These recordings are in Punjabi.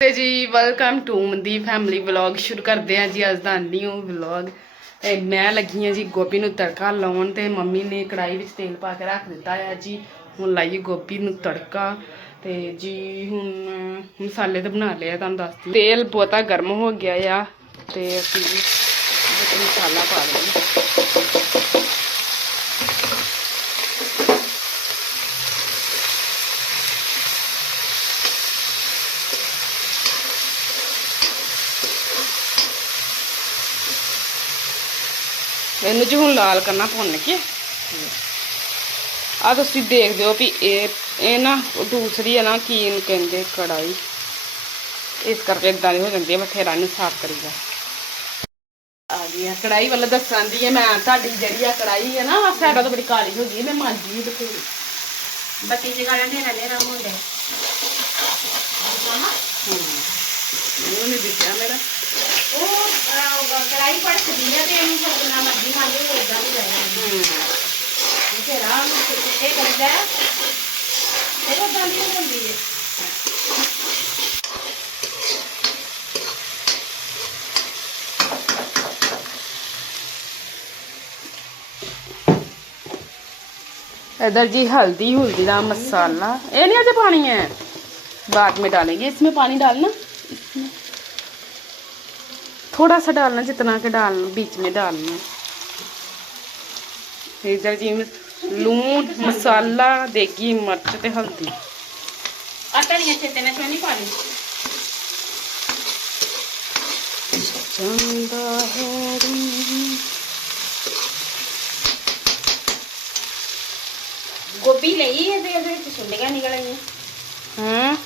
ਤੇ ਜੀ welcome to Mandeep family vlog ਸ਼ੁਰੂ ਕਰਦੇ ਹਾਂ ਜੀ ਅੱਜ ਦਾ ਨਿਊ ਵਲੌਗ ਤੇ ਮੈਂ ਲੱਗੀ ਹਾਂ ਜੀ ਗੋਭੀ ਨੂੰ ਤੜਕਾ ਲਾਉਣ ਤੇ ਮੰਮੀ ਨੇ ਕੜਾਈ ਵਿੱਚ ਤੇਲ ਪਾ ਕੇ ਰੱਖ ਦਿੱਤਾ ਆ ਜੀ। ਹੁਣ ਲਾਈਏ ਗੋਭੀ ਨੂੰ ਤੜਕਾ। ਤੇ ਜੀ, ਹੁਣ ਮਸਾਲੇ ਤਾਂ ਬਣਾ ਲਿਆ ਤੁਹਾਨੂੰ ਦੱਸਦੀ। ਤੇਲ ਬਹੁਤਾ ਗਰਮ ਹੋ ਗਿਆ ਆ, ਤੇ ਅਸੀਂ ਮਸਾਲਾ ਪਾ ਲਈਏ ਇਹਨੂੰ ਜੀ ਹੁਣ ਲਾਲ ਕਰਨਾ ਭੁੰਨ ਕੇ। ਆ ਤੁਸੀਂ ਦੇਖਦੇ ਹੋ ਵੀ ਇਹ ਇਹ ਨਾ ਦੂਸਰੀ ਹੈ ਨਾ ਕੀ ਇਹਨੂੰ ਕਹਿੰਦੇ ਕੜਾਈ ਇਸ ਕਰਕੇ ਇਦਾਂ ਦੀ ਹੋ ਜਾਂਦੀ ਹੈ ਬਥੇਰਾ ਨੂੰ ਸਾਫ਼ ਕਰੀਦਾ। ਆ ਗਈ ਕੜਾਈ ਵੱਲ ਦੱਸਾਂ ਦੀ ਹੈ ਮੈਂ ਤੁਹਾਡੀ ਜਿਹੜੀ ਆ ਕੜਾਈ ਹੈ ਨਾ ਸਾਡਾ ਤਾਂ ਬੜੀ ਕਾਲੀ ਹੋ ਗਈ ਮੈਂ ਮਾਂਜੀ ਵੀ ਬਥੇਰੀ। ਬੱਤੀ ਜਗਾ ਲੈਂਦੇ ਰਹਿੰਦੇ ਰਾਮ ਹੁੰਦੇ ਹੂੰ। ਮੈਨੂੰ ਨਹੀਂ ਦਿਖਿਆ ਮੇਰਾ। इधर जी हल्दी हुल्दी का मसाला। ये नहीं अच्छे पानी है? बाद में डालेंगे। इसमें पानी डालना। थोड़ा सा डालना जितना के डालना बीच में डालना। इधर जी लून मसाला देगी मिर्च ते हल्दी। गोभी लई है सुंडेगा निकल हाँ?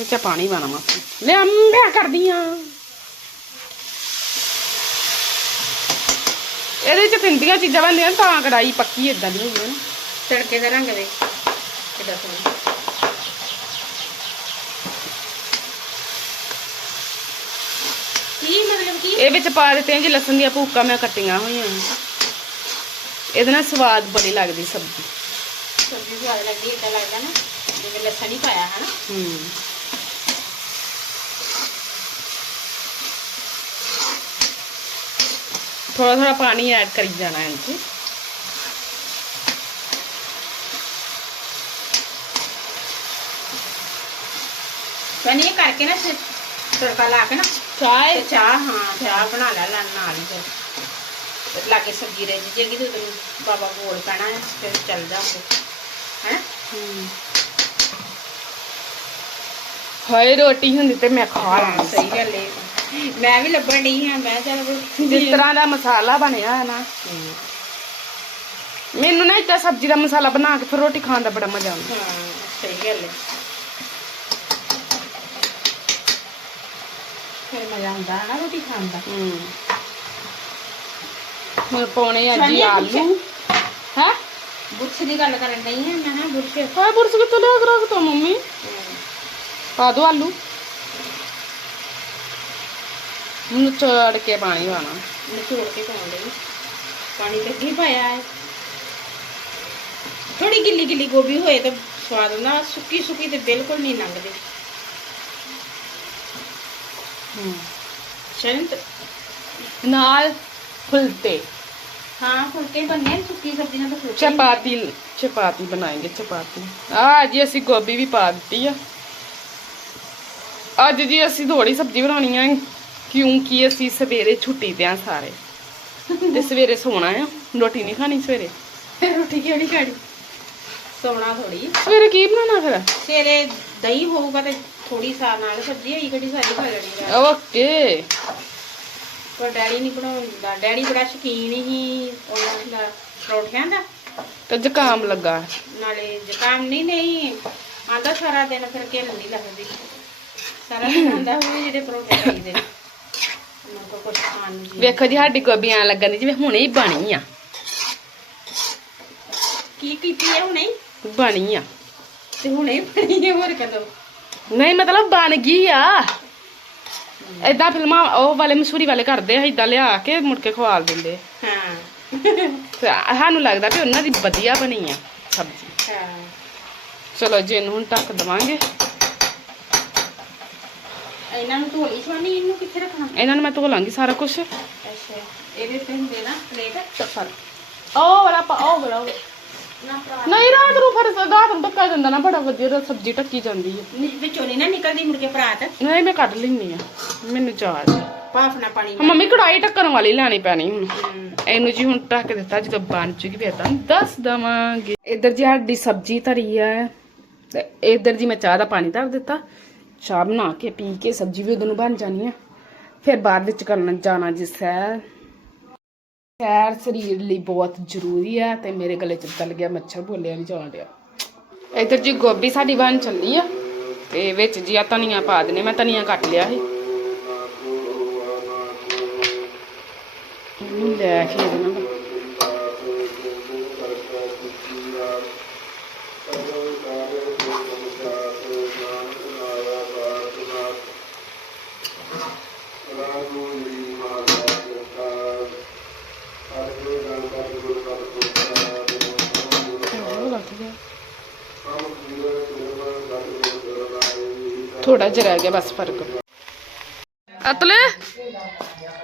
ਇਹ ਚ ਪਾਣੀ ਪਾਣਾ ਮਾਸੀ ਲੈ ਅੰਬਿਆ ਕਰਦੀਆਂ। ਇਹਦੇ ਚ ਪਿੰਦੀਆਂ ਚੀਜ਼ਾਂ ਬਣਦੀਆਂ ਤਾਂ ਕੜਾਈ ਪੱਕੀ ਇਦਾਂ ਦੀ ਹੋ ਗਈ ਨਾ। ਤੜਕੇ ਦਾ ਰੰਗ ਦੇ ਕਿੱਦਾਂ ਸੋਹਣਾ। ਕੀ ਮਤਲਬ ਕੀ? ਇਹ ਵਿੱਚ ਪਾ ਦਿੱਤੇ ਜੀ ਲਸਣ ਦੀਆਂ ਭੂਕਾਂ ਮੈਂ ਕੱਟੀਆਂ ਹੋਈਆਂ। ਇਹਦੇ ਨਾਲ ਸਵਾਦ ਬੜੀ ਲੱਗਦੀ ਸਬਜ਼ੀ। ਸਬਜ਼ੀ ਸਵਾਦ ਲੱਗਦੀ ਇਦਾਂ ਲੱਗਦਾ ਨਾ ਜਿਵੇਂ ਲਸਣ ਹੀ ਪਾਇਆ ਹੈ ਨਾ ਹੂੰ। ਥੋੜਾ ਥੋੜਾ ਪਾਣੀ ਐਡ ਕਰੀ ਜਾਣਾ ਇਹਨਾਂ 'ਚ ਕਹਿੰਦੀ ਇਹ ਕਰਕੇ ਨਾ ਫਿਰ ਤੜਕਾ ਲਾ ਕੇ ਨਾ ਚਾਹ ਤੇ ਚਾਹ ਹਾਂ ਚਾਹ ਬਣਾ ਲੈ ਲੈ ਨਾਲ ਹੀ ਫਿਰ ਤੇ ਲਾ ਕੇ ਸਬਜ਼ੀ ਰਹਿ ਜੇਗੀ ਤੇ ਤੈਨੂੰ ਬਾਬਾ ਕੋਲ ਪੈਣਾ ਹੈ ਫਿਰ ਚੱਲ ਜਾਵਾਂਗੇ ਹੈ ਹਾਏ ਰੋਟੀ ਹੁੰਦੀ ਤੇ ਮੈਂ ਹਾਂ ਵੀ ਲੱਭਣ ਡਈ ਹਾਂ ਮੈਂ ਚੱਲ ਜਿਸ ਤਰ੍ਹਾਂ ਦਾ ਮਸਾਲਾ ਬਣਿਆ ਹੈ ਨਾ। ਮੈਨੂੰ ਨਾ ਇੱਦਾਂ ਸਬਜ਼ੀ ਦਾ ਮਸਾਲਾ ਬਣਾ ਕੇ ਫਿਰ ਰੋਟੀ ਖਾਣ ਦਾ ਬੜਾ ਮਜ਼ਾ ਆਉਂਦਾ। ਹਾਂ ਸਹੀ ਗੱਲ ਏ ਫਿਰ ਮਜ਼ਾ ਆਉਂਦਾ ਹੈ ਨਾ ਰੋਟੀ ਖਾਣ ਦਾ। ਹੂੰ। ਹੁਣ ਪਾਉਣੇ ਆ ਜੀ ਆਲੂ। ਹੈ? ਬੁਰਸ਼ ਦੀ ਗੱਲ ਕਰਨ ਡਈ ਹਾਂ ਮੈਂ ਹਾਂ ਬੁਰਸ਼। ਹਾਏ ਬੁਰਸ ਕਿੱਥੋਂ ਲਿਆ ਕਰਾ ਤਾ ਮੰਮੀ? ਪਾ ਦੋ ਆਲੂ। ਹੁਣ ਚੜ ਕੇ ਪਾਣੀ ਪਾਣਾ ਨਿਚੋੜ ਕੇ ਪਾਉਣ ਲਈ ਪਾਣੀ ਤੇ ਕੀ ਪਾਇਆ ਹੈ ਥੋੜੀ ਗਿੱਲੀ ਗਿੱਲੀ ਗੋਭੀ ਹੋਏ ਤਾਂ ਸਵਾਦ ਹੁੰਦਾ ਸੁੱਕੀ ਸੁੱਕੀ ਤੇ ਬਿਲਕੁਲ ਨਹੀਂ ਲੰਘਦੀ ਸ਼ਰੰਤ ਨਾਲ फुलते ਹਾਂ ਫੁਲਕੇ ਬਣਨੇ ਆ, ਸੁੱਕੀ ਸਬਜ਼ੀ ਨਾਲ ਤਾਂ ਫੁਲਕੇ चपाती चपाती बनाएंगे चपाती ਆ ਜੀ ਅਸੀਂ ਗੋਭੀ ਵੀ ਪਾ ਦਿੱਤੀ ਆ ਅੱਜ ਜੀ ਅਸੀਂ ਥੋੜੀ ਸਬਜ਼ੀ ਬਣਾਉਣੀ ਆ ਕਿਉਂਕਿ ਅਸੀਂ ਸਵੇਰੇ ਛੁੱਟੀ ਤੇ ਆ ਸਾਰੇ। ਤੇ ਸਵੇਰੇ ਸੋਣਾ ਆ ਰੋਟੀ ਨਹੀਂ ਖਾਣੀ ਸਵੇਰੇ। ਰੋਟੀ ਕਿਹੜੀ ਖਾਣੀ? ਸੋਣਾ ਥੋੜੀ ਸਵੇਰੇ ਕੀ ਬਣਾਉਣਾ ਫਿਰ? ਸਵੇਰੇ ਦਹੀਂ ਹੋਊਗਾ ਤੇ ਥੋੜੀ ਸਾਰ ਨਾਲ ਸਬਜ਼ੀ ਹੋਈ ਕਿਹੜੀ ਸਾਰੀ ਖਾ ਲੈਣੀ ਆ? ਓਕੇ। ਪਰ ਡੈਡੀ ਨਹੀਂ ਬਣਾਉਂਦਾ। ਡੈਡੀ ਬੜਾ ਸ਼ੌਕੀਨ ਹੀ ਉਹਨਾਂ ਦਾ ਪਰੌਠਿਆਂ ਦਾ। ਤੇ ਜ਼ੁਕਾਮ ਲੱਗਾ। ਨਾਲੇ ਜ਼ੁਕਾਮ ਨਹੀਂ ਨਹੀਂ ਆਂਦਾ ਸਾਰਾ ਦਿਨ ਫਿਰ ਘਿਲ ਨਹੀਂ ਲੱਗਦੀ। ਸਾਰਾ ਦਿਨ ਹੁੰਦਾ ਹੋਵੇ ਜਿਹੜੇ ਪਰੌਂਠੇ ਖਾਈਦੇ ਵੇਖੋ ਜੀ ਸਾਡੀ ਗੋਭੀ ਲੱਗਣ ਦੀ ਜਿਵੇਂ ਹੁਣੇ ਹੀ ਬਣੀ ਆ। ਕੀ ਕੀਤੀ ਹੈ ਹੁਣੇ? ਬਣੀ ਆ। ਤੇ ਹੁਣੇ ਬਣੀ ਹੈ ਹੋਰ ਕਦੋਂ? ਨਹੀਂ ਮਤਲਬ ਬਣ ਗਈ ਆ। ਏਦਾਂ ਫਿਲਮਾਂ ਉਹ ਵਾਲੇ ਮਸ਼ਹੂਰੀ ਵਾਲੇ ਕਰਦੇ ਆ ਏਦਾਂ ਲਿਆ ਕੇ ਮੁੜ ਕੇ ਖਵਾਲ ਦਿੰਦੇ। ਹਾਂ। ਸਾਨੂੰ ਲੱਗਦਾ ਵੀ ਉਹਨਾਂ ਦੀ ਵਧੀਆ ਬਣੀ ਆ ਸਬਜ਼ੀ। ਹਾਂ। ਚਲੋ ਜੀ ਇਹਨੂੰ ਹੁਣ ਢੱਕ ਦਵਾਂਗੇ। ਇਹਨਾਂ ਨੂੰ ਧੋਲੀ ਛਵਾਨੀ ਇਹਨੂੰ ਕਿੱਥੇ ਰੱਖਣਾ? ਇਹਨਾਂ ਨੂੰ ਮੈਂ ਧੋ ਲਾਂਗੀ ਸਾਰਾ ਕੁਝ ਅੱਛਾ ਇਹਦੇ ਤੇ ਹੁੰਦੇ ਨਾ ਪਲੇਟ? ਉਹ ਵਾਲਾ ਪਾ ਉਹ। ਵਾਲਾ ਨਹੀਂ ਰਾਤ ਨੂੰ ਫਿਰ ਰਾਤ ਨੂੰ ਢੱਕਾ ਜਾਂਦਾ ਨਾ ਬੜਾ ਵਧੀਆ ਸਬਜ਼ੀ ਢੱਕੀ ਜਾਂਦੀ ਹੈ ਵਿੱਚੋਂ ਨਹੀਂ ਨਾ ਨਿਕਲਦੀ ਮੁੜ ਕੇ ਭਰਾਤ ਨਹੀਂ ਮੈਂ ਕੱਢ ਲੈਣੀ ਆ। ਮੈਨੂੰ ਚਾਹ ਭਾਫ ਨਾ ਪਾਣੀ ਮੰਮੀ ਕੜਾਈ ਢੱਕਣ ਵਾਲੀ ਲੈਣੀ ਪੈਣੀ ਹੁਣ। ਇਹਨੂੰ ਜੀ ਹੁਣ ਢੱਕ ਦਿੱਤਾ ਜਦੋਂ ਬਣ ਚੁੱਕੀ ਫਿਰ ਤਾਂ ਦੱਸ ਦਵਾਂਗੇ। ਇੱਧਰ ਜੀ ਸਾਡੀ ਸਬਜ਼ੀ ਧਰੀ ਆ। ਇੱਧਰ ਜੀ ਮੈਂ ਚਾਹ ਦਾ ਪਾਣੀ ਧਰ ਦਿੱਤਾ। ਚਾਹ ਬਣਾ ਕੇ, ਪੀ ਕੇ, ਸਬਜ਼ੀ ਵੀ ਉਦੋਂ ਬਣ ਜਾਣੀ ਆ। ਫਿਰ ਬਾਅਦ ਵਿੱਚ ਕਰਨ ਜਾਣਾ ਜੀ ਸੈਰ। ਸੈਰ ਸਰੀਰ ਲਈ ਬਹੁਤ ਜ਼ਰੂਰੀ ਆ ਤੇ ਮੇਰੇ ਗਲੇ 'ਚ ਤਲ ਗਿਆ, ਮੱਛਰ ਬੋਲਿਆ ਨਹੀਂ ਜਾਣ ਡਿਆ। ਇੱਧਰ ਜੀ ਗੋਭੀ ਸਾਡੀ ਬਣ ਚੱਲੀ ਆ, ਤੇ ਵਿੱਚ ਜੀ ਆ ਧਨੀਆ ਪਾ ਦਨੇ ਮੈਂ ਧਨੀਆ ਕੱਟ ਲਿਆ ਸੀ। ਲੈ ਕੇ ਇਹਦੇ ਨਾਲ ਥੋੜਾ ਜਿਹਾ ਰਹਿ ਗਿਆ ਬਸ ਫ਼ਰਕ ਅਤਲੇ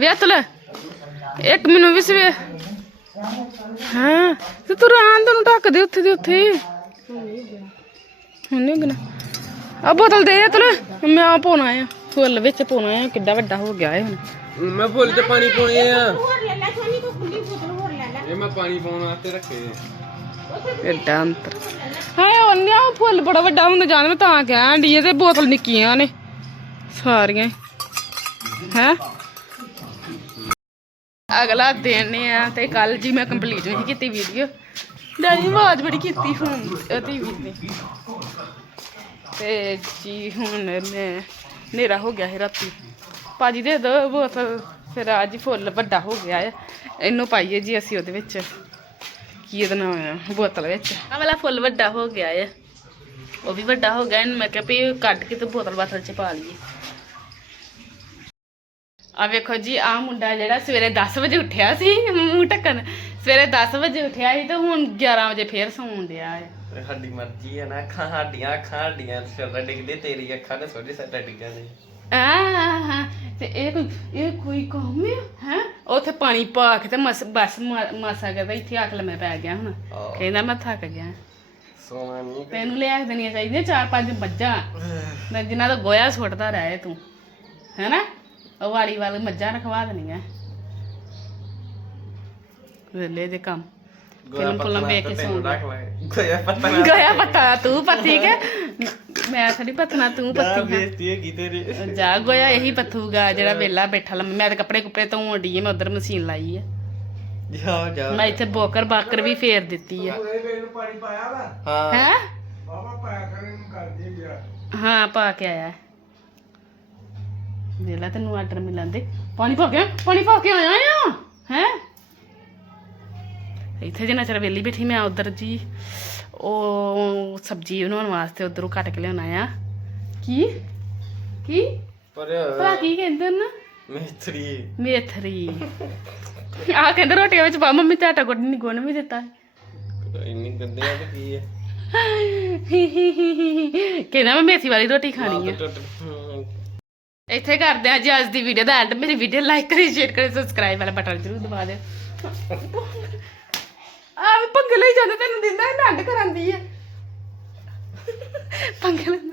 ਵੇ ਅਤਲੇ ਇੱਕ ਮੈਨੂੰ ਵੀ ਸਵੇ ਹਾਂ ਤੇ ਤੂੰ ਰਾਂ ਤੈਨੂੰ ਢੱਕ ਦੇ ਉੱਥੇ ਦੇ ਉੱਥੇ ਹੁਣ ਨਹੀਂ ਗਣਾ ਆ ਬੋਤਲ ਦੇ ਅਤਲੇ ਮੈਂ ਆ ਪਾਉਣਾ ਆ ਫੁੱਲ ਵਿੱਚ ਪਾਉਣਾ ਆ ਕਿੱਡਾ ਵੱਡਾ ਹੋ ਗਿਆ ਇਹ ਹੁਣ। ਮੈਂ ਫੁੱਲ ਤੇ ਪਾਣੀ ਪਾਉਣੇ ਆ। ਹੋਰ ਲੈ ਲੈ ਸੋਨੀ ਕੋ ਖੁੱਲੀ ਬੋਤਲ ਹੋਰ ਲੈ ਲੈ। ਇਹ ਮੈਂ ਪਾਣੀ ਪਾਉਣ ਵਾਸਤੇ ਰੱਖੇ ਐਡਾ ਅੰਤਰ। ਹਾਂ ਉਹਨੇ ਉਹ ਫੁੱਲ ਬੜਾ ਵੱਡਾ ਹੁੰਦਾ ਜਾਣ ਮੈਂ ਤਾਂ ਕਹਿਣ ਦੀ ਤੇ ਬੋਤਲ ਨਿੱਕੀਆਂ ਨੇ ਸਾਰੀਆਂ। ਹੈ? ਅਗਲਾ ਦਿਨ ਆ ਤੇ ਕੱਲ ਜੀ ਮੈਂ ਕੰਪਲੀਟ ਨਹੀਂ ਕੀਤੀ ਵੀਡੀਓ ਡੈਡੀ ਆਵਾਜ਼ ਬੜੀ ਕੀਤੀ ਹੁਣ ਉਹਦੀ ਵੀ। ਨੇ ਤੇ ਜੀ ਹੁਣ ਮੈਂ ਹਨੇਰਾ ਹੋ ਗਿਆ ਹੈ ਰਾਤੀ। ਭਾਜੀ ਦੇ ਦੋ ਬੋਤਲ ਫਿਰ ਅੱਜ ਫੁੱਲ ਵੱਡਾ ਹੋ ਗਿਆ ਹੈ ਇਹਨੂੰ ਪਾਈਏ ਜੀ ਅਸੀਂ ਉਹਦੇ ਵਿੱਚ। ਕੀ ਇਹਦਾ ਨਾਮ ਹੈ ਬੋਤਲ ਵਿੱਚ। ਆ ਵਾਲਾ ਫੁੱਲ ਵੱਡਾ ਹੋ ਗਿਆ ਹੈ ਉਹ ਵੀ ਵੱਡਾ ਹੋ ਗਿਆ ਇਹਨੂੰ ਮੈਂ ਕਿਹਾ ਵੀ ਕੱਢ ਕੇ ਤੇ ਬੋਤਲ ਬਾਤਲ ਚ ਪਾ ਲਈਏ। ਆ ਵੇਖੋ ਜੀ ਆ ਮੁੰਡਾ ਜਿਹੜਾ ਸਵੇਰੇ 10 ਵਜੇ ਉੱਠਿਆ ਸੀ ਮੂੰਹ ਢੱਕਣ। ਸਵੇਰੇ 10 ਵਜੇ ਉੱਠਿਆ ਸੀ ਤੇ ਹੁਣ 11 ਵਜੇ ਫੇਰ ਸੌਣ ਡਿਆ ਹੈ ਸਾਡੀ ਮਰਜ਼ੀ ਹੈ ਨਾ ਅੱਖਾਂ ਸਾਡੀਆਂ ਅੱਖਾਂ ਸਾਡੀਆਂ ਸਿਰ ਡਿੱਗਦੇ ਤੇਰੀ ਅੱਖਾਂ ਨੇ ਸੋਝੇ ਸੱਟਾਂ ਡਿੱਗਾਂ ਨੇ। ਆ ਤੇ ਇਹ ਕੋਈ ਇਹ ਕੋਈ ਕੰਮ ਹੈ ਹੈ? ਉੱਥੇ ਪਾਣੀ ਪਾ ਕੇ ਤੇ ਮਸ ਬਸ ਮਾ- ਮਾਸਾ ਕਰਦਾ ਇੱਥੇ ਆ ਕੇ ਲੰਮੇ ਪੈ ਗਿਆ ਹੁਣ। ਆਹ। ਕਹਿੰਦਾ ਮੈਂ ਥੱਕ ਗਿਆ। ਸੋਣਾ ਨਹੀਂ ਤੈਨੂੰ ਲਿਆ ਕੇ ਦੇਣੀਆਂ ਚਾਹੀਦੀਆਂ ਚਾਰ ਪੰਜ ਮੱਝਾਂ। ਮੈਂ ਜਿਨ੍ਹਾਂ ਦਾ ਗੋਇਆ ਸੁੱਟਦਾ ਰਹੇ ਤੂੰ। ਹੈਨਾ? ਉਹ ਵਾਲੀ ਵਾਲੀ ਮੱਝਾਂ ਰਖਵਾ ਦੇਣੀਆਂ। ਵੇਲੇ ਦੇ ਕੰਮ। ਫਿਲਮ ਫੁਲਮ ਵੇਖ ਕੇ ਸੌਂ ਗਿਆ ਗੋਇਆ ਪਤਾ ਗੋਇਆ ਪੱਤਾ ਤੂੰ ਪੱਤੀ ਕੇ ਮੈਂ ਥੋੜੀ ਪੱਥਣਾ ਤੂੰ ਪੱਤੀ ਹੈ ਬੇਇੱਜ਼ਤੀ ਹੈਗੀ ਤੇਰੀ ਜਾ ਗੋਇਆ ਇਹੀ ਪੱਥੂਗਾ ਜਿਹੜਾ ਵੇਲਾ ਬੈਠਾ ਲੰਮਾ ਮੈਂ ਤੇ ਕੱਪੜੇ ਕੁੱਪੜੇ ਧੋਣ ਆ ਮੈਂ ਉਧਰ ਮਸ਼ੀਨ ਲਾਈ ਆ ਜਾਓ ਜਾਓ ਮੈਂ ਇੱਥੇ ਬੋਕਰ ਬਾਕਰ ਵੀ ਫੇਰ ਦਿੱਤੀ ਆ ਹਾਂ ਹੈ ਹਾਂ ਪਾ ਕੇ ਆਇਆ ਹੈ। ਵੇਲਾ ਤੈਨੂੰ ਆਰਡਰ ਮਿਲਣਦੇ ਪਾਣੀ ਪਾ ਕੇ ਪਾਣੀ ਪਾ ਕੇ ਆਇਆ ਆ ਹੈ ਇੱਥੇ ਜਿੰਨਾ ਚਿਰ ਵੇਲੀ ਬੈਠੀ ਮੈਂ ਉਧਰ ਜੀ ਉਹ ਸਬਜ਼ੀ ਬਣਾਉਣ ਵਾਸਤੇ ਉਧਰੋਂ ਕੱਟ ਕੇ ਲਿਆਉਣਾ ਆ ਕੀ? ਕੀ? ਪਰ ਭਲਾ ਕੀ ਕਹਿੰਦੇ ਨਾ ਮਿਸਤਰੀ ਮੇਥਰੀ ਆ ਕਹਿੰਦੇ ਰੋਟੀਆਂ ਵਿੱਚ ਪਾ ਮੰਮੀ ਤੇ ਆਟਾ ਗੁੰਨ ਨਹੀਂ ਗੁੰਨ ਵੀ ਦਿੱਤਾ। ਇੰਨੀ ਗੰਦੇ ਆ ਤੇ ਕੀ ਹੈ ਕਹਿੰਦਾ ਮੈਂ ਮੇਥੀ ਵਾਲੀ ਰੋਟੀ ਖਾਣੀ ਆ। ਇੱਥੇ ਕਰਦੇ ਆ ਜੀ ਅੱਜ ਦੀ ਵੀਡੀਓ ਦਾ ਐਂਡ ਮੇਰੀ ਵੀਡੀਓ ਲਾਈਕ ਕਰੀ ਸ਼ੇਅਰ ਕਰੀ ਸਬਸਕ੍ਰਾਈਬ ਵਾਲਾ ਬਟਨ ਜ਼ਰੂਰ ਦਬਾ ਦਿਓ। ਆ ਪੰਗੇ ਲਈ ਜਾਂਦੇ ਤੈਨੂੰ ਦਿੰਦਾ ਇਹ ਨੰਡ ਕਰਾਂਦੀ ਹੈ ਪੰਗੇ ਲੈਂਦਾ